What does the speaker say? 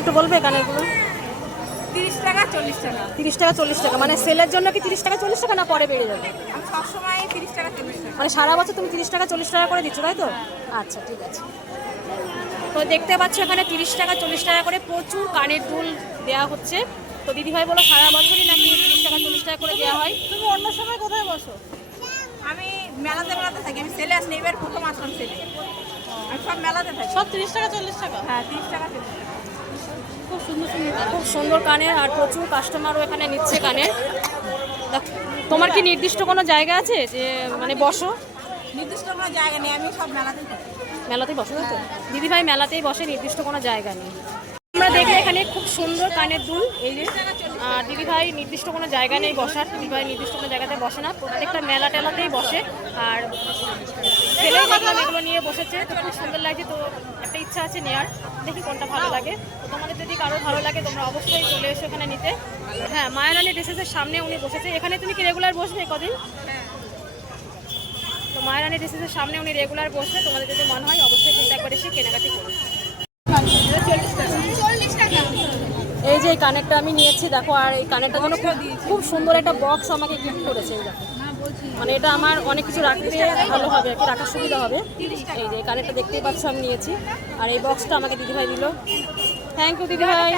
একটু বলবে কানেরগুলো তিরিশ টাকা চল্লিশ টাকা। তিরিশ টাকা চল্লিশ টাকা। মানে সেলের জন্য কি তিরিশ টাকা চল্লিশ টাকা না পরে বেড়ে যাবে? আমি সবসময় তিরিশ টাকা চল্লিশ টাকা। মানে সারা বছর তুমি তিরিশ টাকা চল্লিশ টাকা করে দিচ্ছ তাই তো? আচ্ছা ঠিক আছে। তো দেখতে পাচ্ছ এখানে তিরিশ টাকা চল্লিশ টাকা করে প্রচুর কানের দুল দেওয়া হচ্ছে। তো দিদিভাই বলো সারা বছরই নাকি তিরিশ টাকা চল্লিশ টাকা করে দেওয়া হয়? তুমি অন্য সময় কোথায় বসো? আমি মেলাতে মেলাতে থাকি। আমি সেলে আসলে এবার প্রথম আসলাম সেলে। আমি সব মেলাতে থাকি। সব তিরিশ টাকা চল্লিশ টাকা? হ্যাঁ তিরিশ টাকা চল্লিশ টাকা। খুব সুন্দর সুন্দর খুব সুন্দর কানের আর প্রচুর কাস্টমারও এখানে নিচ্ছে কানের দেখ, তোমার কি নির্দিষ্ট কোনো জায়গা আছে যে মানে বসো? নির্দিষ্ট কোনো জায়গা নেই আমি সব মেলাতে থাকি। মেলাতেই বসো তো? দিদিভাই মেলাতেই বসে নির্দিষ্ট কোনো জায়গা নেই। আমরা দেখি এখানে খুব সুন্দর কানের দুল এই যে। আর দিদিভাই নির্দিষ্ট কোনো জায়গা নেই বসার দিদিভাই নির্দিষ্ট কোনো জায়গাতে বসে না। প্রত্যেকটা মেলা টেলাতেই বসে। আর দেখলাম এগুলো নিয়ে বসেছে তো খুব সুন্দর লাগছে তো ইচ্ছা আছে নেওয়ার দেখি কোনটা ভালো লাগে। তোমাদের যদি কারও ভালো লাগে, তোমরা অবশ্যই চলে এসো এখানে নিতে। হ্যাঁ মায়ারানী ড্রেসেসের সামনে উনি বসেছে। এখানে তুমি কি রেগুলার বসবে কদিন? তো মায়ারানী ড্রেসেসের সামনে উনি রেগুলার বসবে, তোমাদের যদি মনে হয়, অবশ্যই কিন্তু একবার এসে কেনাকাটি করবে এই যে এই কানেরটা আমি নিয়েছি, দেখো, আর এই কানেরটা খুব সুন্দর একটা বক্স আমাকে গিফট করেছে, এই দেখো। মানে এটা আমার অনেক কিছু রাখতে ভালো হবে আর কি, রাখার সুবিধা হবে। এই যে কানেরটা দেখতেই পাচ্ছ, আমি নিয়েছি। আর এই বক্সটা আমাকে দিদিভাই দিল। থ্যাংক ইউ দিদিভাই।